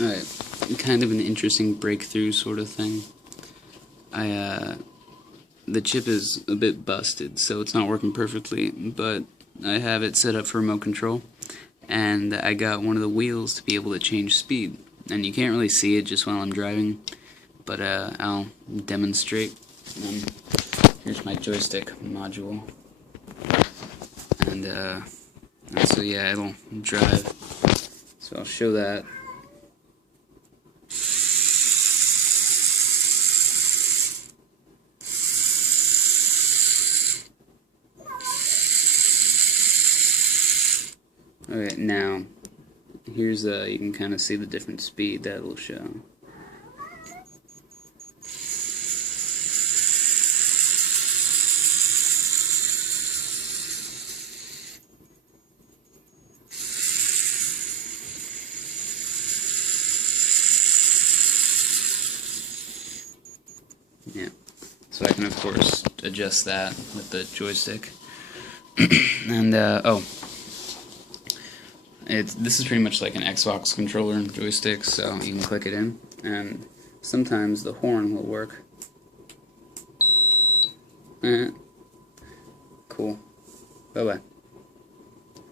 Alright, kind of an interesting breakthrough sort of thing. The chip is a bit busted, so it's not working perfectly, but I have it set up for remote control, and I got one of the wheels to be able to change speed. And you can't really see it just while I'm driving, but I'll demonstrate. Here's my joystick module, and so yeah, it'll drive. So I'll show that. Alright, now here's you can kind of see the different speed that will show. Yeah, so I can of course adjust that with the joystick. And this is pretty much like an Xbox controller and joystick, so you can click it in, and sometimes the horn will work. Cool. Bye bye.